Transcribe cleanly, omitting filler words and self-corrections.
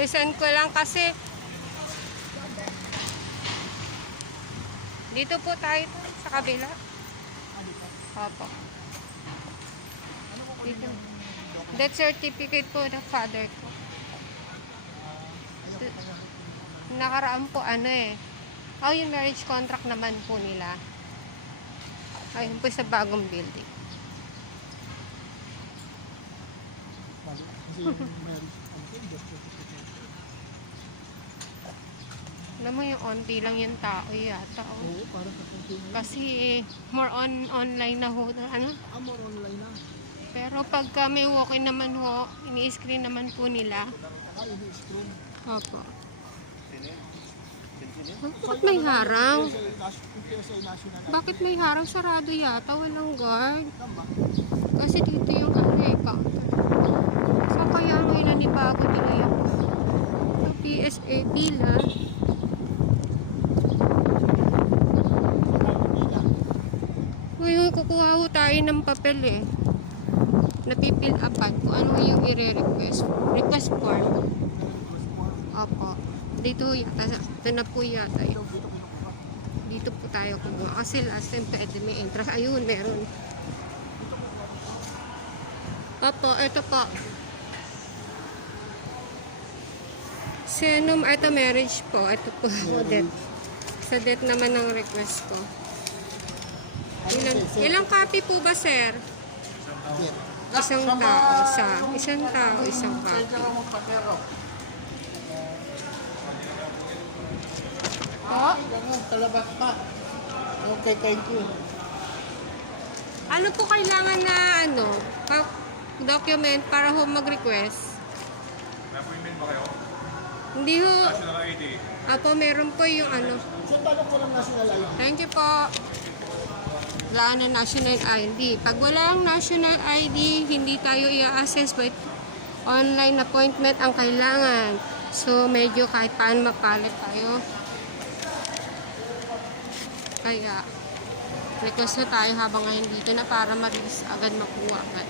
Isend ko lang kasi dito po tayo sa kabila. Opo. Dito. Death certificate po ng father ko. Nakaraan po yung marriage contract naman po nila. Ayun po sa bagong building. Alam mo yung onti lang yung tao yata. Oo, parang kakunti na. Kasi more on online na ho. More online na. Pero pagka may walk-in naman ho, ini-screen naman po nila. Ini-screen. Opo. Bakit may harang? Bakit may harang? Sarado yata. Walang guard. Kasi dito yung counter. So kaya ngayon nanibago nila yung PSA pila. Ngayon kukuha ho tayo ng papel napipil upan kung ano yung i-request. Request form. Opo. Dito yata. Ito na po yata yun. Dito po tayo kukuha. Kasi last time pwede may entrance. Ayun, meron. Opo, ito po. Senum, ito marriage po. Ito po. Death. Sa death naman ang request ko. Ilang copy po ba, sir? Isang tao, isang copy. Talabat pa. Okay, thank you. Ano po kailangan na document para ho mag-request? May appointment ba kayo? Hindi ho. National ID. Apo, meron po yung So, tanong ko lang national ID. Thank you po. Wala na national ID. Pag walang national ID, hindi tayo i-assess with online appointment ang kailangan. So, medyo kahit paano mapalit tayo. Kaya, request na tayo habang ngayon dito na para ma-release agad makuha agad.